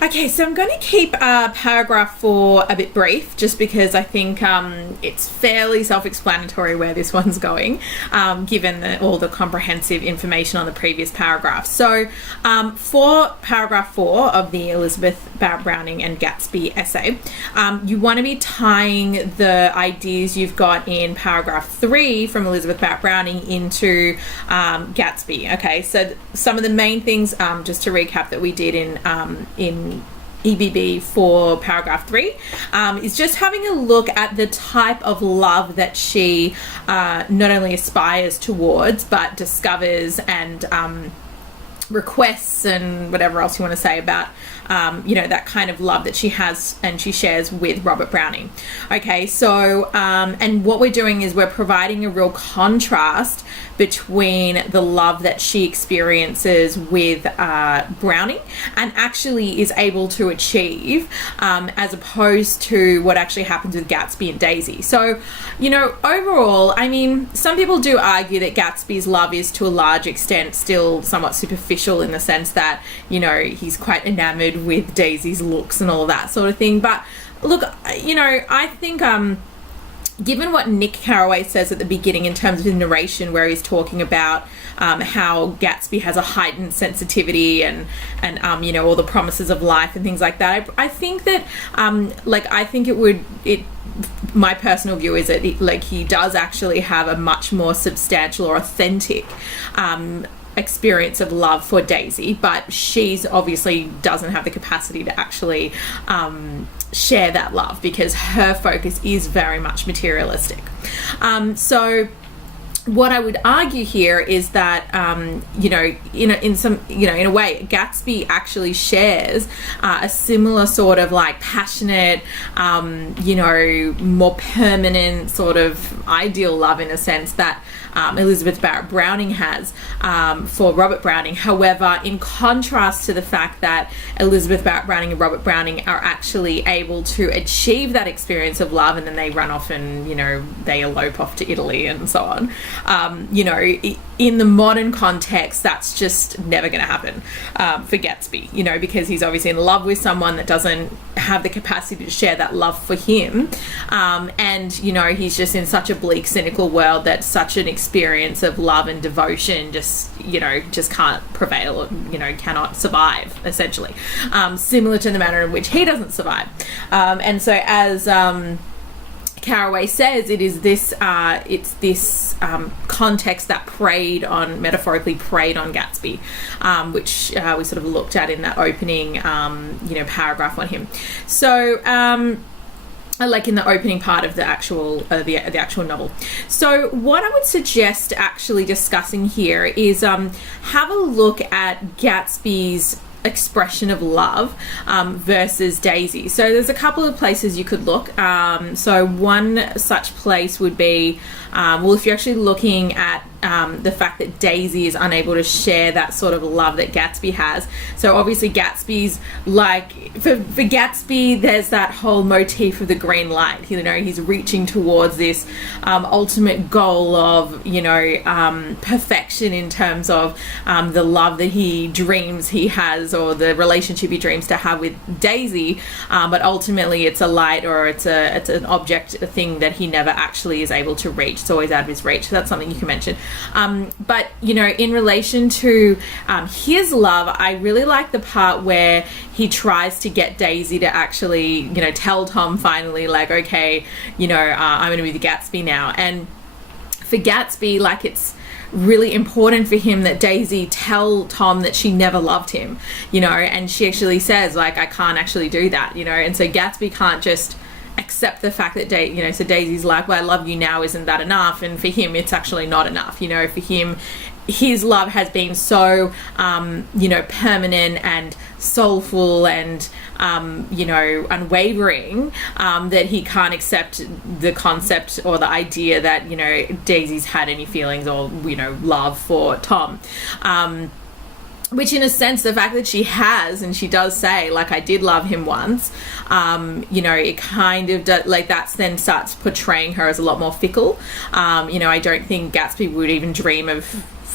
Okay, so I'm going to keep paragraph 4 a bit brief, just because I think it's fairly self-explanatory where this one's going, given all the comprehensive information on the previous paragraph. So for paragraph 4 of the Elizabeth Barrett Browning and Gatsby essay, you want to be tying the ideas you've got in paragraph 3 from Elizabeth Barrett Browning into Gatsby. Okay, so some of the main things, just to recap, that we did in EBB for paragraph 3 is just having a look at the type of love that she not only aspires towards but discovers and requests and whatever else you want to say about that kind of love that she has and she shares with Robert Browning. Okay, so and what we're doing is we're providing a real contrast between the love that she experiences with Browning and actually is able to achieve, as opposed to what actually happens with Gatsby and Daisy. So, overall, I mean, some people do argue that Gatsby's love is to a large extent still somewhat superficial, in the sense that, he's quite enamored with Daisy's looks and all of that sort of thing. But look, I think given what Nick Carraway says at the beginning in terms of the narration, where he's talking about how Gatsby has a heightened sensitivity and all the promises of life and things like that, I think that I think my personal view is that he does actually have a much more substantial or authentic experience of love for Daisy, but she's obviously doesn't have the capacity to actually share that love, because her focus is very much materialistic. So what I would argue here is that in a way, Gatsby actually shares a similar sort of passionate, more permanent sort of ideal love, in a sense, that Elizabeth Barrett Browning has for Robert Browning. However, in contrast to the fact that Elizabeth Barrett Browning and Robert Browning are actually able to achieve that experience of love, and then they run off and they elope off to Italy and so on. In the modern context, that's just never going to happen for Gatsby, because he's obviously in love with someone that doesn't have the capacity to share that love for him. And he's just in such a bleak, cynical world that such an experience of love and devotion just can't prevail, cannot survive, essentially. Similar to the manner in which he doesn't survive. And so as Carraway says, it is this context that metaphorically preyed on Gatsby, which we sort of looked at in that opening paragraph on him. So in the opening part of the actual novel. So what I would suggest actually discussing here is have a look at Gatsby's expression of love versus Daisy. So there's a couple of places you could look. So one such place would be, if you're actually looking at the fact that Daisy is unable to share that sort of love that Gatsby has. So obviously Gatsby's for Gatsby, there's that whole motif of the green light. He's reaching towards this ultimate goal of perfection in terms of the love that he dreams he has, or the relationship he dreams to have with Daisy, but ultimately it's a light, or it's an object, a thing that he never actually is able to reach. It's always out of his reach. So that's something you can mention. But in relation to his love, I really like the part where he tries to get Daisy to actually tell Tom finally, okay, I'm going to be the Gatsby now. And for Gatsby, it's really important for him that Daisy tell Tom that she never loved him, and she actually says, I can't actually do that, and so Gatsby can't just accept the fact that so Daisy's well, I love you now, isn't that enough? And for him, it's actually not enough. For him, his love has been so permanent and soulful and unwavering, that he can't accept the concept or the idea that Daisy's had any feelings or love for Tom. Which, in a sense, the fact that she has, and she does say, I did love him once, it kind of does, that's then starts portraying her as a lot more fickle. I don't think Gatsby would even dream of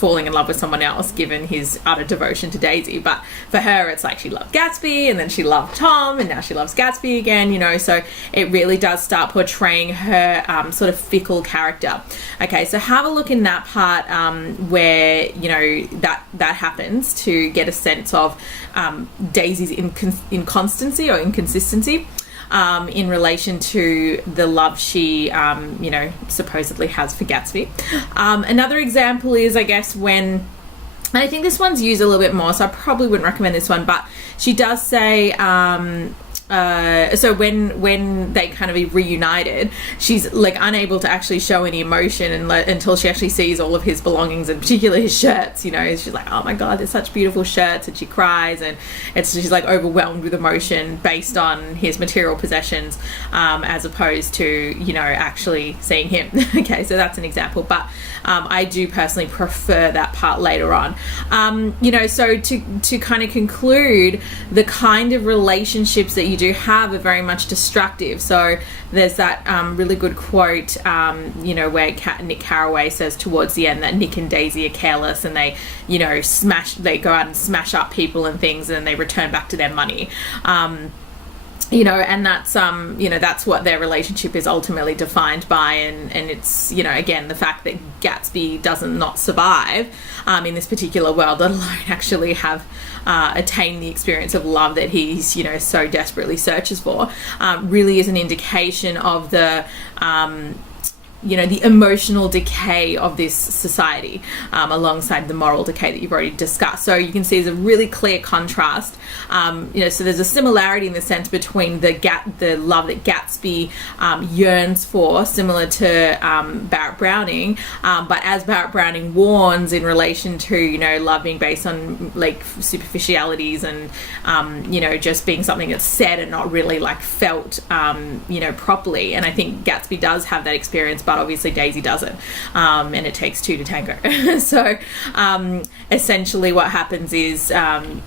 falling in love with someone else given his utter devotion to Daisy. But for her, it's like she loved Gatsby, and then she loved Tom, and now she loves Gatsby again, you know. So it really does start portraying her sort of fickle character. Okay, so have a look in that part where, you know, that happens, to get a sense of Daisy's inconstancy or inconsistency in relation to the love she, you know, supposedly has for Gatsby. Another example is, I guess, when, and I think this one's used a little bit more, so I probably wouldn't recommend this one, but she does say, so when they kind of reunited, she's like unable to actually show any emotion until she actually sees all of his belongings, and particularly his shirts. You know, she's like, oh my god, they're such beautiful shirts, and she cries, and she's like overwhelmed with emotion based on his material possessions, as opposed to, you know, actually seeing him. Okay, so that's an example, but I do personally prefer that part later on. You know, so to kind of conclude, the kind of relationships that you do have are very much destructive. So there's that really good quote, you know, where Nick Carraway says towards the end that Nick and Daisy are careless, and they, you know, they go out and smash up people and things, and they return back to their money. You know, and that's you know, that's what their relationship is ultimately defined by, and it's, you know, again, the fact that Gatsby doesn't not survive in this particular world, let alone actually have attained the experience of love that he's, you know, so desperately searches for, really is an indication of the you know, the emotional decay of this society, alongside the moral decay that you've already discussed. So you can see there's a really clear contrast. You know, so there's a similarity in the sense between the love that Gatsby yearns for, similar to Barrett Browning, but as Barrett Browning warns in relation to, you know, love being based on like superficialities and you know, just being something that's said and not really like felt, you know, properly. And I think Gatsby does have that experience, but obviously Daisy doesn't, and it takes two to tango. So essentially what happens is,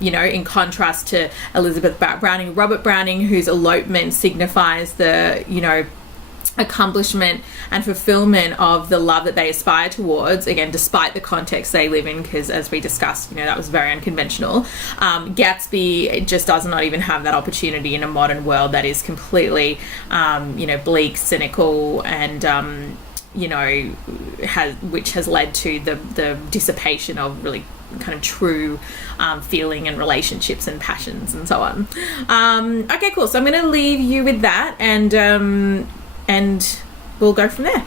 you know, in contrast to Elizabeth Barrett Browning, Robert Browning, whose elopement signifies the, you know, accomplishment and fulfillment of the love that they aspire towards, again, despite the context they live in, because as we discussed, you know, that was very unconventional. Gatsby just does not even have that opportunity in a modern world that is completely, you know, bleak, cynical, and you know, which has led to the dissipation of really kind of true feeling and relationships and passions and so on. Okay, cool. So I'm going to leave you with that, and we'll go from there.